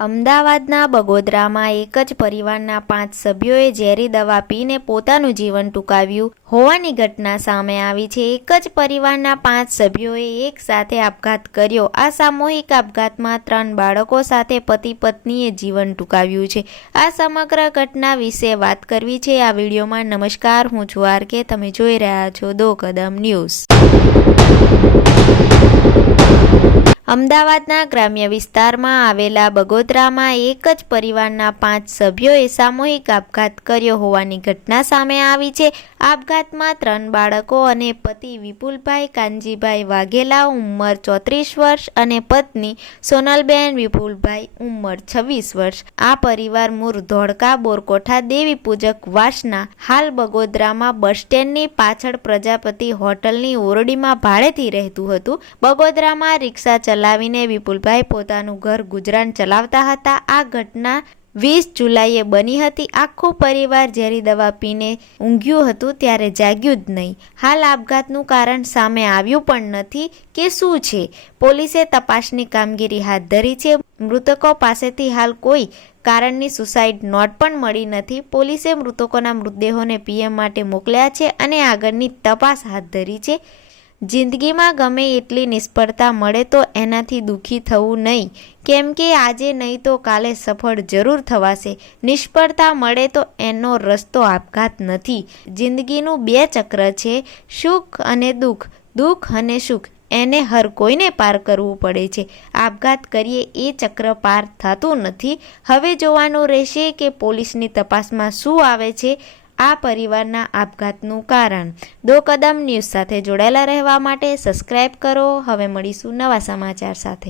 અમદાવાદના બગોદરામાં એક જ પરિવારના 5 સભ્યોએ ઝેરી દવા પીને પોતાનું જીવન ટૂંકાવ્યું હોવાની ઘટના સામે આવી છે। એક જ પરિવારના 5 સભ્યોએ એક સાથે આપઘાત કર્યો। આ સામૂહિક આપઘાતમાં 3 બાળકો સાથે પતિ પત્નીએ જીવન ટૂંકાવ્યું છે। આ સમગ્ર ઘટના વિશે વાત કરવી છે આ વિડીયોમાં। નમસ્કાર, હું છું આરકે, તમે જોઈ રહ્યા છો દો કદમ ન્યૂઝ। અમદાવાદના ગ્રામ્ય વિસ્તારમાં આવેલા બગોદરામાં એક જ પરિવારના 5 સભ્યોએ સામૂહિક આપઘાત કર્યો હોવાની ઘટના સામે આવી છે। આપઘાતમાં 3 બાળકો અને પતિ વિપુલભાઈ કાનજીભાઈ વાઘેલા ઉંમર 34 વર્ષ અને પત્ની સોનલબેન વિપુલભાઈ ઉંમર 26 વર્ષ। આ પરિવાર મૂળ ધોળકા બોરકોઠા દેવી પૂજક વાસના હાલ બગોદરામાં બસ સ્ટેન્ડની પાછળ પ્રજાપતિ હોટલની ઓરડીમાં ભાડેથી રહેતું હતું। બગોદરામાં રિક્ષા ચલાવીને વિપુલભાઈ પોતાનું ઘર ગુજરાન ચલાવતા હતા। આ ઘટના 20 જુલાઈએ બની હતી। આખું પરિવાર ઝેરી દવા પીને ઊંઘ્યું હતું ત્યારે જાગ્યું જ નહીં। હાલ આપઘાતનું કારણ સામે આવ્યું પણ નથી કે શું છે। પોલીસે તપાસની કામગીરી હાથ ધરી છે। મૃતકો પાસેથી હાલ કોઈ કારણની સુસાઇડ નોટ પણ મળી નથી। પોલીસે મૃતકોના મૃતદેહોને પીએમ માટે મોકલ્યા છે અને આગળની તપાસ હાથ ધરી છે। જિંદગીમાં ગમે એટલી નિષ્ફળતા મળે તો એનાથી દુઃખી થવું નહીં, કેમ કે આજે નહીં તો કાલે સફળ જરૂર થવાશે। નિષ્ફળતા મળે તો એનો રસ્તો આપઘાત નથી। જિંદગીનું 2 ચક્ર છે, સુખ અને દુઃખ, દુઃખ અને સુખ। એને હર કોઈને પાર કરવું પડે છે। આપઘાત કરીએ એ ચક્ર પાર થતું નથી। હવે જોવાનું રહેશે કે પોલીસની તપાસમાં શું આવે છે આ પરિવારના આપઘાતનું કારણ। દો કદમ ન્યૂઝ સાથે જોડાયેલા રહેવા માટે સબસ્ક્રાઇબ કરો। હવે મળીશું નવા સમાચાર સાથે।